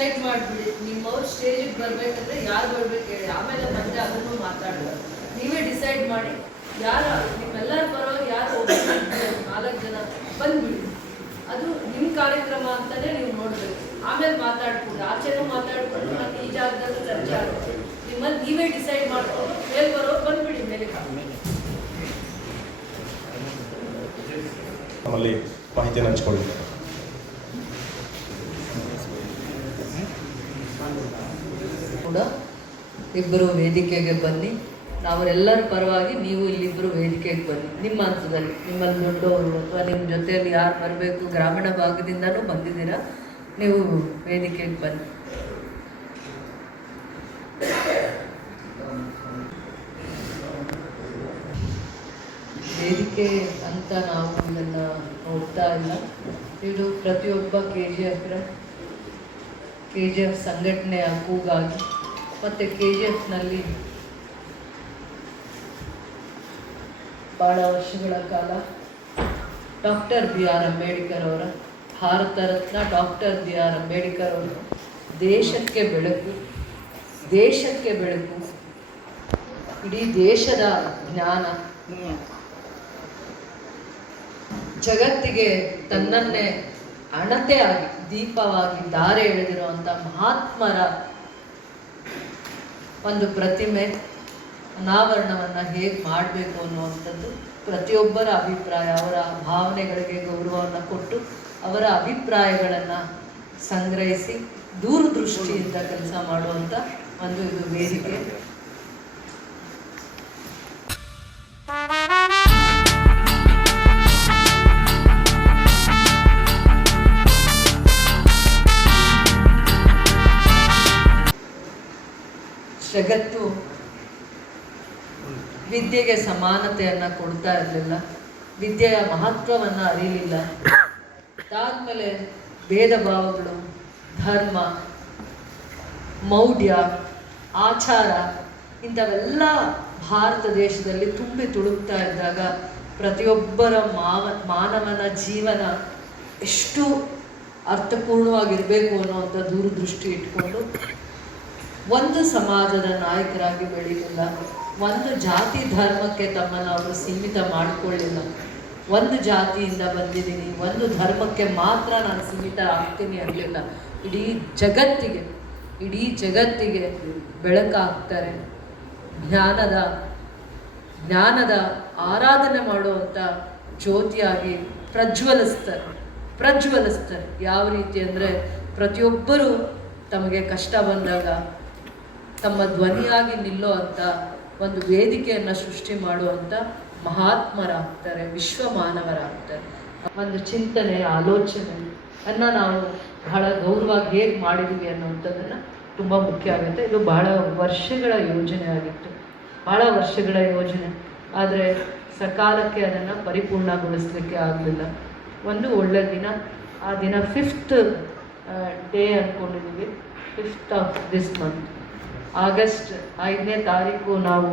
Decide ಮಾಡಿಬಿಡಿ. ನಿಮ್ಮವ್ರು ಸ್ಟೇಜಿಗೆ ಬರಬೇಕಂದ್ರೆ ಯಾರು ಬರ್ಬೇಕು ಹೇಳಿ, ಆಮೇಲೆ ಮತ್ತೆ ಅದನ್ನು ಮಾತಾಡ್ತಾರೆ. ನೀವೇ ಡಿಸೈಡ್ ಮಾಡಿ ಯಾರು ನಿಮ್ಮೆಲ್ಲರ ಪರವಾಗಿ ಯಾರು 4 ಜನ ಬಂದ್ಬಿಡಿ. ಅದು ನಿಮ್ಮ ಕಾರ್ಯಕ್ರಮ ಅಂತಾನೆ ನೀವು ನೋಡ್ಬೇಕು. ಆಮೇಲೆ ಮಾತಾಡ್ಕೊಂಡು ಆಚೆನೂ ಮಾತಾಡ್ಕೊಂಡು ಮತ್ತೆ ಈ ಜಾಗದಲ್ಲೂ ಚರ್ಚೆ ಆಗುತ್ತೆ. ನಿಮ್ಮಲ್ಲಿ ನೀವೇ ಡಿಸೈಡ್ ಮಾಡ್ಕೊಂಡು ಮೇಲೆ ಬರೋರು ಬಂದ್ಬಿಡಿ ಮೇಲೆ. ನಮ್ಮಲ್ಲಿ ಮಾಹಿತಿಯನ್ನು ಹಂಚ್ಕೊಂಡಿದ್ದಾರೆ. ಕೂಡ ಇಬ್ಬರು ವೇದಿಕೆಗೆ ಬನ್ನಿ. ನಾವೆಲ್ಲರ ಪರವಾಗಿ ನೀವು ಇಲ್ಲಿಬ್ಬರು ವೇದಿಕೆಗೆ ಬನ್ನಿ. ನಿಮ್ಮ ಹಂತದಲ್ಲಿ ನಿಮ್ಮಲ್ಲಿ ದೊಡ್ಡವರು ಅಥವಾ ನಿಮ್ಮ ಜೊತೆಯಲ್ಲಿ ಯಾರು ಬರಬೇಕು, ಗ್ರಾಮೀಣ ಭಾಗದಿಂದನೂ ಬಂದಿದ್ದೀರಾ, ನೀವು ವೇದಿಕೆಗೆ ಬನ್ನಿ. ವೇದಿಕೆ ಅಂತ ನಾವು ಇದನ್ನು ನೋಡ್ತಾ ಇಲ್ಲ. ಇದು ಪ್ರತಿಯೊಬ್ಬ KGF ಸಂಘಟನೆಯ ಕೂಗಾಗಿ ಮತ್ತು KGFನಲ್ಲಿ ಭಾಳ ವರ್ಷಗಳ ಕಾಲ ಡಾಕ್ಟರ್ B.R. ಅಂಬೇಡ್ಕರ್ ಅವರ ಭಾರತ ರತ್ನ ಡಾಕ್ಟರ್ B.R. ಅಂಬೇಡ್ಕರ್ ಅವರು ದೇಶಕ್ಕೆ ಬೆಳಕು, ಇಡೀ ದೇಶದ ಜ್ಞಾನ, ಜಗತ್ತಿಗೆ ತನ್ನನ್ನೇ ಅಣತೆಯಾಗಿ ದೀಪವಾಗಿ ದಾರೆ ಎಳೆದಿರುವಂಥ ಮಹಾತ್ಮರ ಒಂದು ಪ್ರತಿಮೆ ಅನಾವರಣವನ್ನು ಹೇಗೆ ಮಾಡಬೇಕು ಅನ್ನುವಂಥದ್ದು ಪ್ರತಿಯೊಬ್ಬರ ಅಭಿಪ್ರಾಯ. ಅವರ ಭಾವನೆಗಳಿಗೆ ಗೌರವವನ್ನು ಕೊಟ್ಟು ಅವರ ಅಭಿಪ್ರಾಯಗಳನ್ನು ಸಂಗ್ರಹಿಸಿ ದೂರದೃಷ್ಟಿಯಿಂದ ಕೆಲಸ ಮಾಡುವಂಥ ಒಂದು ಇದು ವೇದಿಕೆ. ಜಗತ್ತು ವಿದ್ಯೆಗೆ ಸಮಾನತೆಯನ್ನು ಕೊಡ್ತಾ ಇರಲಿಲ್ಲ, ವಿದ್ಯೆಯ ಮಹತ್ವವನ್ನು ಅರಿಯಲಿಲ್ಲ. ಅದಾದಮೇಲೆ ಭೇದ ಭಾವಗಳು, ಧರ್ಮ, ಮೌಢ್ಯ, ಆಚಾರ ಇಂಥವೆಲ್ಲ ಭಾರತ ದೇಶದಲ್ಲಿ ತುಂಬಿ ತುಳುಕ್ತಾ ಇದ್ದಾಗ ಪ್ರತಿಯೊಬ್ಬರ ಮಾನವನ ಜೀವನ ಎಷ್ಟು ಅರ್ಥಪೂರ್ಣವಾಗಿರಬೇಕು ಅನ್ನುವಂಥ ದೂರದೃಷ್ಟಿ ಇಟ್ಕೊಂಡು ಒಂದು ಸಮಾಜದ ನಾಯಕರಾಗಿ ಬೆಳೀಲಿಲ್ಲ, ಒಂದು ಜಾತಿ ಧರ್ಮಕ್ಕೆ ತಮ್ಮನ್ನು ಅವರು ಸೀಮಿತ ಮಾಡಿಕೊಳ್ಳಿಲ್ಲ. ಒಂದು ಜಾತಿಯಿಂದ ಬಂದಿದ್ದೀನಿ, ಒಂದು ಧರ್ಮಕ್ಕೆ ಮಾತ್ರ ನಾನು ಸೀಮಿತ ಆಗ್ತೀನಿ ಅನ್ನಲಿಲ್ಲ. ಇಡೀ ಜಗತ್ತಿಗೆ ಬೆಳಕಾಗ್ತಾರೆ. ಜ್ಞಾನದ ಆರಾಧನೆ ಮಾಡುವಂಥ ಜ್ಯೋತಿಯಾಗಿ ಪ್ರಜ್ವಲಿಸ್ತಾರೆ. ಯಾವ ರೀತಿ ಅಂದರೆ ಪ್ರತಿಯೊಬ್ಬರೂ ತಮಗೆ ಕಷ್ಟ ಬಂದಾಗ ತಮ್ಮ ಧ್ವನಿಯಾಗಿ ನಿಲ್ಲೋ ಅಂಥ ಒಂದು ವೇದಿಕೆಯನ್ನು ಸೃಷ್ಟಿ ಮಾಡುವಂಥ ಮಹಾತ್ಮರಾಗ್ತಾರೆ, ವಿಶ್ವ ಮಾನವರಾಗ್ತಾರೆ. ಒಂದು ಚಿಂತನೆ, ಆಲೋಚನೆಯನ್ನು ನಾವು ಬಹಳ ಗೌರವವಾಗಿ ಹೇಗೆ ಮಾಡಿದ್ದೀವಿ ಅನ್ನುವಂಥದ್ದನ್ನು ತುಂಬ ಮುಖ್ಯ ಆಗುತ್ತೆ. ಇದು ಬಹಳ ವರ್ಷಗಳ ಯೋಜನೆ ಆಗಿತ್ತು, ಬಹಳ ವರ್ಷಗಳ ಯೋಜನೆ. ಆದರೆ ಸಕಾಲಕ್ಕೆ ಅದನ್ನು ಪರಿಪೂರ್ಣಗೊಳಿಸಲಿಕ್ಕೆ ಆಗಲಿಲ್ಲ. ಒಂದು ಒಳ್ಳೆಯ ದಿನ, ಆ ದಿನ 5th ಡೇ ಅಂದ್ಕೊಂಡಿದ್ದೀವಿ, 5th of this month, August 5ನೇ ತಾರೀಕು ನಾವು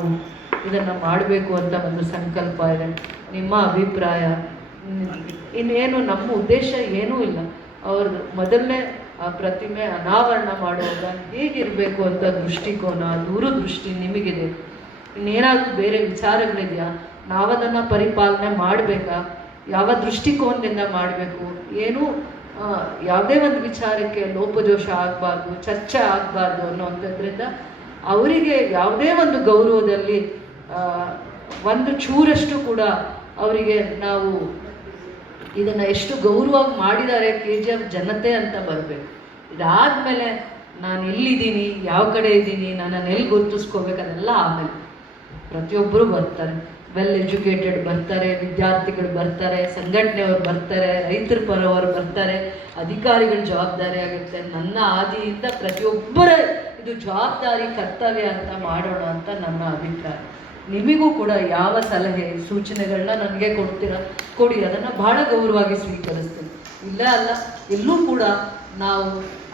ಇದನ್ನು ಮಾಡಬೇಕು ಅಂತ ಒಂದು ಸಂಕಲ್ಪ ಇದೆ. ನಿಮ್ಮ ಅಭಿಪ್ರಾಯ ಇನ್ನೇನು? ನಮ್ಮ ಉದ್ದೇಶ ಏನೂ ಇಲ್ಲ. ಅವ್ರದ್ದು ಮೊದಲನೇ ಆ ಪ್ರತಿಮೆ ಅನಾವರಣ ಮಾಡುವಾಗ ಹೇಗಿರಬೇಕು ಅಂತ ದೃಷ್ಟಿಕೋನ, ದೂರದೃಷ್ಟಿ ನಿಮಗಿದೆ. ಇನ್ನೇನಾದರೂ ಬೇರೆ ವಿಚಾರಗಳಿದೆಯಾ? ನಾವದನ್ನು ಪರಿಪಾಲನೆ ಮಾಡಬೇಕಾ? ಯಾವ ದೃಷ್ಟಿಕೋನದಿಂದ ಮಾಡಬೇಕು? ಏನೂ ಯಾವುದೇ ಒಂದು ವಿಚಾರಕ್ಕೆ ಲೋಪದೋಷ ಆಗಬಾರ್ದು, ಚರ್ಚೆ ಆಗಬಾರ್ದು ಅನ್ನೋವಂಥದ್ರಿಂದ ಅವರಿಗೆ ಯಾವುದೇ ಒಂದು ಗೌರವದಲ್ಲಿ ಒಂದು ಚೂರಷ್ಟು ಕೂಡ ಅವರಿಗೆ ನಾವು ಇದನ್ನು ಎಷ್ಟು ಗೌರವವಾಗಿ ಮಾಡಿದ್ದಾರೆ KGF ಜನತೆ ಅಂತ ಬರಬೇಕು. ಇದಾದಮೇಲೆ ನಾನು ಎಲ್ಲಿದ್ದೀನಿ, ಯಾವ ಕಡೆ ಇದ್ದೀನಿ, ನನ್ನನ್ನು ಎಲ್ಲಿ ಗುರುತಿಸ್ಕೋಬೇಕು, ಅದೆಲ್ಲ ಆಮೇಲೆ. ಪ್ರತಿಯೊಬ್ಬರು ಬರ್ತಾರೆ, ವೆಲ್ ಎಜುಕೇಟೆಡ್ ಬರ್ತಾರೆ, ವಿದ್ಯಾರ್ಥಿಗಳು ಬರ್ತಾರೆ, ಸಂಘಟನೆಯವರು ಬರ್ತಾರೆ, ರೈತರ ಪರವರು ಬರ್ತಾರೆ, ಅಧಿಕಾರಿಗಳ ಜವಾಬ್ದಾರಿ ಆಗುತ್ತೆ. ನನ್ನ ಆದಿಯಿಂದ ಪ್ರತಿಯೊಬ್ಬರ ಇದು ಜವಾಬ್ದಾರಿ, ಕರ್ತವ್ಯ ಅಂತ ಮಾಡೋಣ ಅಂತ ನನ್ನ ಅಭಿಪ್ರಾಯ. ನಿಮಗೂ ಕೂಡ ಯಾವ ಸಲಹೆ ಸೂಚನೆಗಳನ್ನ ನನಗೆ ಕೊಡಿ, ಅದನ್ನು ಬಹಳ ಗೌರವವಾಗಿ ಸ್ವೀಕರಿಸ್ತೀನಿ. ಇಲ್ಲ ಅಲ್ಲ, ಎಲ್ಲೂ ಕೂಡ ನಾವು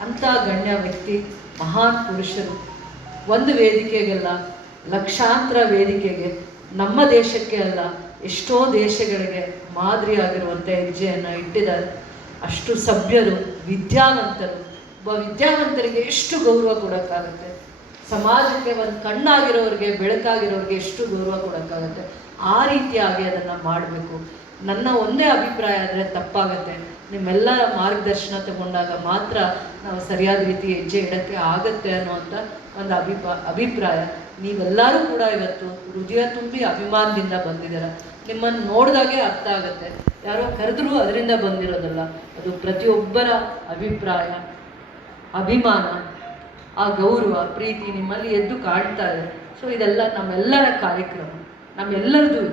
ಅಂಥ ಗಣ್ಯ ವ್ಯಕ್ತಿ, ಮಹಾನ್ ಪುರುಷರು ಒಂದು ವೇದಿಕೆಗೆಲ್ಲ, ಲಕ್ಷಾಂತರ ವೇದಿಕೆಗೆ, ನಮ್ಮ ದೇಶಕ್ಕೆ ಅಲ್ಲ ಎಷ್ಟೋ ದೇಶಗಳಿಗೆ ಮಾದರಿಯಾಗಿರುವಂಥ ಹೆಜ್ಜೆಯನ್ನು ಇಟ್ಟಿದ್ದಾರೆ. ಅಷ್ಟು ಸಭ್ಯರು, ವಿದ್ಯಾವಂತರು, ಒಬ್ಬ ವಿದ್ಯಾವಂತರಿಗೆ ಎಷ್ಟು ಗೌರವ ಕೊಡೋಕ್ಕಾಗುತ್ತೆ, ಸಮಾಜಕ್ಕೆ ಒಂದು ಕಣ್ಣಾಗಿರೋರಿಗೆ ಬೆಳಕಾಗಿರೋರಿಗೆ ಎಷ್ಟು ಗೌರವ ಕೊಡೋಕ್ಕಾಗುತ್ತೆ. ಆ ರೀತಿಯಾಗಿ ಅದನ್ನು ಮಾಡಬೇಕು. ನನ್ನ ಒಂದೇ ಅಭಿಪ್ರಾಯ ಆದರೆ ತಪ್ಪಾಗುತ್ತೆ. ನಿಮ್ಮೆಲ್ಲರ ಮಾರ್ಗದರ್ಶನ ತಗೊಂಡಾಗ ಮಾತ್ರ ನಾವು ಸರಿಯಾದ ರೀತಿ ಹೆಜ್ಜೆ ಇಡೋಕ್ಕೆ ಆಗತ್ತೆ ಅನ್ನೋವಂಥ ಒಂದು ಅಭಿಪ್ರಾಯ. ನೀವೆಲ್ಲರೂ ಕೂಡ ಇವತ್ತು ಹೃದಯ ತುಂಬಿ ಅಭಿಮಾನದಿಂದ ಬಂದಿದ್ದೀರ. ನಿಮ್ಮನ್ನು ನೋಡಿದಾಗೆ ಅರ್ಥ ಆಗುತ್ತೆ, ಯಾರೋ ಕರೆದ್ರೂ ಅದರಿಂದ ಬಂದಿರೋದಲ್ಲ. ಅದು ಪ್ರತಿಯೊಬ್ಬರ ಅಭಿಪ್ರಾಯ, ಅಭಿಮಾನ, ಆ ಗೌರವ, ಪ್ರೀತಿ ನಿಮ್ಮಲ್ಲಿ ಎದ್ದು ಕಾಣ್ತಾ ಇದೆ. ಸೊ ಇದೆಲ್ಲ ನಮ್ಮೆಲ್ಲರ ಕಾರ್ಯಕ್ರಮ, ನಮ್ಮೆಲ್ಲರದು ಇದು.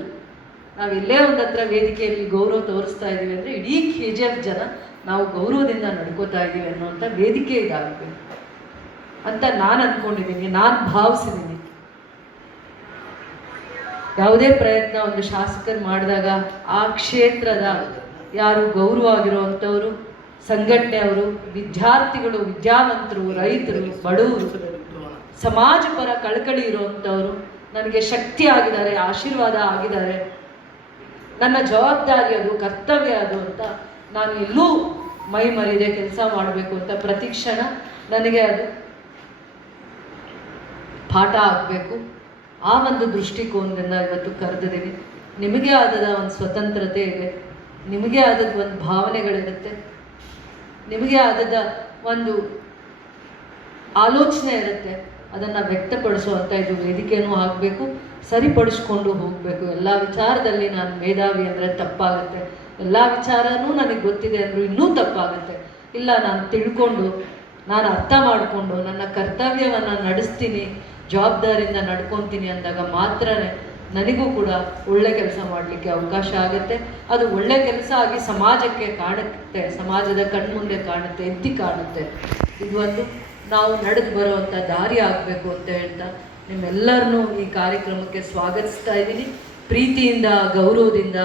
ನಾವೆಲ್ಲೇ ಒಂದು ಹತ್ರ ವೇದಿಕೆಯಲ್ಲಿ ಗೌರವ ತೋರಿಸ್ತಾ ಇದ್ದೀವಿ ಅಂದರೆ ಇಡೀ KGF ಜನ ನಾವು ಗೌರವದಿಂದ ನಡ್ಕೋತಾ ಇದ್ದೀವಿ ಅನ್ನೋಂಥ ವೇದಿಕೆ ಇದಾಗಬೇಕು ಅಂತ ನಾನು ಅಂದ್ಕೊಂಡಿದ್ದೀನಿ, ನಾನು ಭಾವಿಸಿದ್ದೀನಿ. ಯಾವುದೇ ಪ್ರಯತ್ನ ಒಂದು ಶಾಸಕರು ಮಾಡಿದಾಗ ಆ ಕ್ಷೇತ್ರದ ಯಾರು ಗೌರವ ಆಗಿರುವಂಥವರು, ಸಂಘಟನೆಯವರು, ವಿದ್ಯಾರ್ಥಿಗಳು, ವಿದ್ಯಾವಂತರು, ರೈತರು, ಬಡವರು, ಸಮಾಜ ಪರ ಕಳಕಳಿ ಇರುವಂಥವರು ನನಗೆ ಶಕ್ತಿ ಆಗಿದ್ದಾರೆ, ಆಶೀರ್ವಾದ ಆಗಿದ್ದಾರೆ, ನನ್ನ ಜವಾಬ್ದಾರಿ ಅದು, ಕರ್ತವ್ಯ ಅದು ಅಂತ ನಾನು ಎಲ್ಲೂ ಮೈ ಮರಿದೆ ಕೆಲಸ ಮಾಡಬೇಕು ಅಂತ ಪ್ರತಿ ಕ್ಷಣ ನನಗೆ ಅದು ಪಾಠ ಆಗಬೇಕು. ಆ ಒಂದು ದೃಷ್ಟಿಕೋನದಿಂದ ಇವತ್ತು ಕರೆದಿದ್ದೀನಿ. ನಿಮಗೆ ಆದದ ಒಂದು ಸ್ವತಂತ್ರತೆ ಇದೆ, ನಿಮಗೆ ಆದದ ಒಂದು ಭಾವನೆಗಳಿರುತ್ತೆ, ನಿಮಗೆ ಆದದ ಒಂದು ಆಲೋಚನೆ ಇರುತ್ತೆ. ಅದನ್ನು ವ್ಯಕ್ತಪಡಿಸುವಂಥ ಇದು ವೇದಿಕೆಯೂ ಆಗಬೇಕು, ಸರಿಪಡಿಸ್ಕೊಂಡು ಹೋಗಬೇಕು. ಎಲ್ಲ ವಿಚಾರದಲ್ಲಿ ನಾನು ಮೇಧಾವಿ ಅಂದರೆ ತಪ್ಪಾಗುತ್ತೆ, ಎಲ್ಲ ವಿಚಾರನೂ ನನಗೆ ಗೊತ್ತಿದೆ ಅಂದರೂ ಇನ್ನೂ ತಪ್ಪಾಗುತ್ತೆ. ಇಲ್ಲ, ನಾನು ತಿಳ್ಕೊಂಡು, ನಾನು ಅರ್ಥ ಮಾಡಿಕೊಂಡು ನನ್ನ ಕರ್ತವ್ಯವನ್ನು ನಡೆಸ್ತೀನಿ, ಜವಾಬ್ದಾರಿಯಿಂದ ನಡ್ಕೊತೀನಿ ಅಂದಾಗ ಮಾತ್ರ ನನಗೂ ಕೂಡ ಒಳ್ಳೆ ಕೆಲಸ ಮಾಡಲಿಕ್ಕೆ ಅವಕಾಶ ಆಗುತ್ತೆ. ಅದು ಒಳ್ಳೆ ಕೆಲಸ ಆಗಿ ಸಮಾಜಕ್ಕೆ ಕಾಣುತ್ತೆ, ಸಮಾಜದ ಕಣ್ಮುಂದೆ ಕಾಣುತ್ತೆ, ಎತ್ತಿ ಕಾಣುತ್ತೆ. ಇದು ಒಂದು ನಾವು ನಡೆದು ಬರುವಂಥ ದಾರಿ ಆಗಬೇಕು ಅಂತ ಹೇಳ್ತಾ ನಿಮ್ಮೆಲ್ಲರನ್ನೂ ಈ ಕಾರ್ಯಕ್ರಮಕ್ಕೆ ಸ್ವಾಗತಿಸ್ತಾ ಇದ್ದೀನಿ. ಪ್ರೀತಿಯಿಂದ, ಗೌರವದಿಂದ,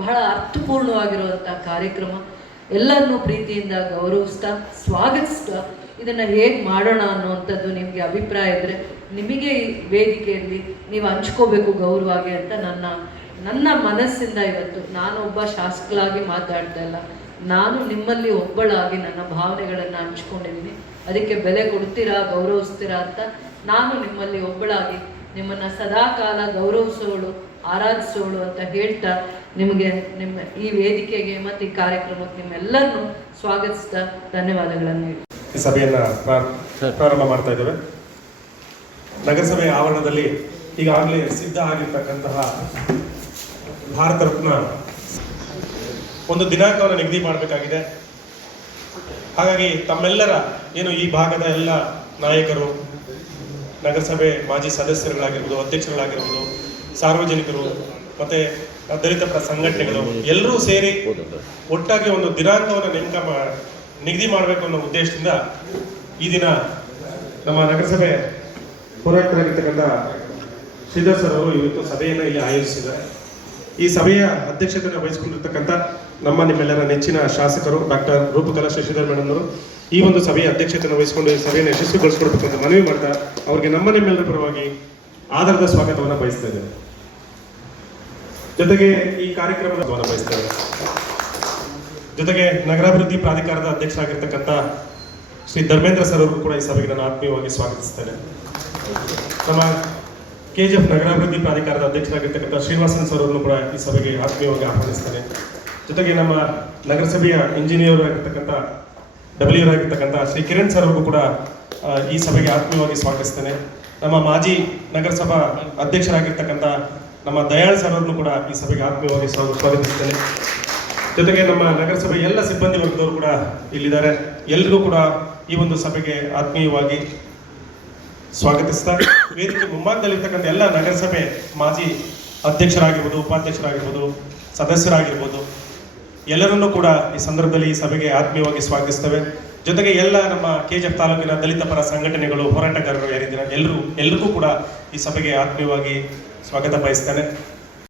ಬಹಳ ಅರ್ಥಪೂರ್ಣವಾಗಿರುವಂಥ ಕಾರ್ಯಕ್ರಮ. ಎಲ್ಲರನ್ನೂ ಪ್ರೀತಿಯಿಂದ ಗೌರವಿಸ್ತಾ, ಸ್ವಾಗತಿಸ್ತಾ ಇದನ್ನು ಹೇಗೆ ಮಾಡೋಣ ಅನ್ನುವಂಥದ್ದು ನಿಮಗೆ ಅಭಿಪ್ರಾಯ ಇದ್ದರೆ ನಿಮಗೆ ಈ ವೇದಿಕೆಯಲ್ಲಿ ನೀವು ಹಂಚ್ಕೋಬೇಕು ಗೌರವವಾಗಿ ಅಂತ ನನ್ನ ಮನಸ್ಸಿಂದ ಇವತ್ತು ನಾನೊಬ್ಬ ಶಾಸಕರಾಗಿ ಮಾತಾಡ್ತಾ ಇಲ್ಲ, ನಾನು ನಿಮ್ಮಲ್ಲಿ ಒಬ್ಬಳಾಗಿ ನನ್ನ ಭಾವನೆಗಳನ್ನು ಹಂಚ್ಕೊಂಡಿದ್ದೀನಿ. ಅದಕ್ಕೆ ಬೆಲೆ ಕೊಡ್ತೀರಾ, ಗೌರವಿಸ್ತೀರಾ ಅಂತ ನಾನು ನಿಮ್ಮಲ್ಲಿ ಒಬ್ಬಳಾಗಿ ನಿಮ್ಮನ್ನು ಸದಾಕಾಲ ಗೌರವಿಸೋಳು, ಆರಾಧಿಸೋಳು ಅಂತ ಹೇಳ್ತಾ ನಿಮಗೆ ನಿಮ್ಮ ಈ ವೇದಿಕೆಗೆ ಮತ್ತು ಈ ಕಾರ್ಯಕ್ರಮಕ್ಕೆ ನಿಮ್ಮೆಲ್ಲರನ್ನೂ ಸ್ವಾಗತಿಸ್ತಾ ಧನ್ಯವಾದಗಳನ್ನು ಹೇಳಿ ಈ ಸಭೆಯನ್ನು ಪ್ರಾರಂಭ ಮಾಡ್ತಾ ಇದ್ದೇವೆ. ನಗರಸಭೆ ಆವರಣದಲ್ಲಿ ಈಗಾಗಲೇ ಸಿದ್ಧ ಆಗಿರ್ತಕ್ಕಂತಹ ಭಾರತ ರತ್ನ ಒಂದು ದಿನಾಂಕವನ್ನು ನಿಗದಿ ಮಾಡಬೇಕಾಗಿದೆ. ಹಾಗಾಗಿ ತಮ್ಮೆಲ್ಲರ ಏನು ಈ ಭಾಗದ ಎಲ್ಲ ನಾಯಕರು, ನಗರಸಭೆ ಮಾಜಿ ಸದಸ್ಯರುಗಳಾಗಿರ್ಬೋದು, ಅಧ್ಯಕ್ಷರುಗಳಾಗಿರ್ಬೋದು, ಸಾರ್ವಜನಿಕರು ಮತ್ತು ದಲಿತ ಪರ ಸಂಘಟನೆಗಳು ಎಲ್ಲರೂ ಸೇರಿ ಒಟ್ಟಾಗಿ ಒಂದು ದಿನಾಂಕವನ್ನು ನಿಗದಿ ಮಾಡಬೇಕು ಅನ್ನೋ ಉದ್ದೇಶದಿಂದ ಈ ದಿನ ನಮ್ಮ ನಗರಸಭೆ ಹೋರಾಟರಾಗಿರ್ತಕ್ಕಂಥ ಶ್ರೀಧರ್ ಸರ್ ಅವರು ಇವತ್ತು ಸಭೆಯನ್ನು ಇಲ್ಲಿ ಆಯೋಜಿಸಿದ್ದಾರೆ. ಈ ಸಭೆಯ ಅಧ್ಯಕ್ಷತೆಯನ್ನು ವಹಿಸಿಕೊಂಡಿರ್ತಕ್ಕಂಥ ನಿಮ್ಮೆಲ್ಲರ ನೆಚ್ಚಿನ ಶಾಸಕರು ಡಾಕ್ಟರ್ ರೂಪಕಲಾ ಶಶಿಧರ್ ಮೇಡಮ್ ಅವರು ಈ ಒಂದು ಸಭೆಯ ಅಧ್ಯಕ್ಷತೆಯನ್ನು ವಹಿಸಿಕೊಂಡು ಈ ಸಭೆಯನ್ನು ಯಶಸ್ವಿಗೊಳಿಸಿಕೊಡ್ಬೇಕು ಅಂತ ಮನವಿ ಮಾಡ್ತಾ ಅವರಿಗೆ ನಿಮ್ಮೆಲ್ಲರ ಪರವಾಗಿ ಆಧಾರದ ಸ್ವಾಗತವನ್ನು ಬಯಸ್ತಾ ಇದ್ದೇವೆ. ಜೊತೆಗೆ ಈ ಕಾರ್ಯಕ್ರಮವನ್ನು ಬಯಸ್ತೇವೆ. ಜೊತೆಗೆ ನಗರಾಭಿವೃದ್ಧಿ ಪ್ರಾಧಿಕಾರದ ಅಧ್ಯಕ್ಷರಾಗಿರ್ತಕ್ಕಂಥ ಶ್ರೀ ಧರ್ಮೇಂದ್ರ ಸರ್ ಅವರು ಕೂಡ ಈ ಸಭೆಗೆ ನಾನು ಆತ್ಮೀಯವಾಗಿ ಸ್ವಾಗತಿಸ್ತೇನೆ. ನಮ್ಮ KGF ನಗರಾಭಿವೃದ್ಧಿ ಪ್ರಾಧಿಕಾರದ ಅಧ್ಯಕ್ಷರಾಗಿರ್ತಕ್ಕಂಥ ಶ್ರೀನಿವಾಸನ್ ಸರ್ ಅವರನ್ನು ಕೂಡ ಈ ಸಭೆಗೆ ಆತ್ಮೀಯವಾಗಿ ಆಹ್ವಾನಿಸ್ತೇನೆ. ಜೊತೆಗೆ ನಮ್ಮ ನಗರಸಭೆಯ ಇಂಜಿನಿಯರ್ ಆಗಿರ್ತಕ್ಕಂಥ ಆಗಿರ್ತಕ್ಕಂಥ ಶ್ರೀ ಕಿರಣ್ ಸರ್ ಅವರು ಕೂಡ ಈ ಸಭೆಗೆ ಆತ್ಮೀಯವಾಗಿ ಸ್ವಾಗತಿಸ್ತೇನೆ. ನಮ್ಮ ಮಾಜಿ ನಗರಸಭಾ ಅಧ್ಯಕ್ಷರಾಗಿರ್ತಕ್ಕಂಥ ನಮ್ಮ ದಯಾಳ್ ಸರ್ ಅವರನ್ನು ಕೂಡ ಈ ಸಭೆಗೆ ಆತ್ಮೀಯವಾಗಿ ಸ್ವಾಗತಿಸ್ತೇನೆ. ಜೊತೆಗೆ ನಮ್ಮ ನಗರಸಭೆ ಎಲ್ಲ ಸಿಬ್ಬಂದಿ ವರ್ಗದವರು ಕೂಡ ಇಲ್ಲಿದ್ದಾರೆ. ಎಲ್ರಿಗೂ ಕೂಡ ಈ ಒಂದು ಸಭೆಗೆ ಆತ್ಮೀಯವಾಗಿ ಸ್ವಾಗತಿಸ್ತಾ ವೇದಿಕೆ ಮುಂಭಾಗದಲ್ಲಿರ್ತಕ್ಕಂಥ ಎಲ್ಲ ನಗರಸಭೆ ಮಾಜಿ ಅಧ್ಯಕ್ಷರಾಗಿರ್ಬೋದು, ಉಪಾಧ್ಯಕ್ಷರಾಗಿರ್ಬೋದು, ಸದಸ್ಯರಾಗಿರ್ಬೋದು ಎಲ್ಲರನ್ನೂ ಕೂಡ ಈ ಸಂದರ್ಭದಲ್ಲಿ ಈ ಸಭೆಗೆ ಆತ್ಮೀಯವಾಗಿ ಸ್ವಾಗತಿಸ್ತೇವೆ. ಜೊತೆಗೆ ಎಲ್ಲ ನಮ್ಮ KGF ತಾಲೂಕಿನ ದಲಿತ ಪರ ಸಂಘಟನೆಗಳು, ಹೋರಾಟಗಾರರು ಯಾರಿದ್ದಾರೆ ಎಲ್ಲರಿಗೂ ಕೂಡ ಈ ಸಭೆಗೆ ಆತ್ಮೀಯವಾಗಿ ಸ್ವಾಗತ ಬಯಸ್ತೇನೆ.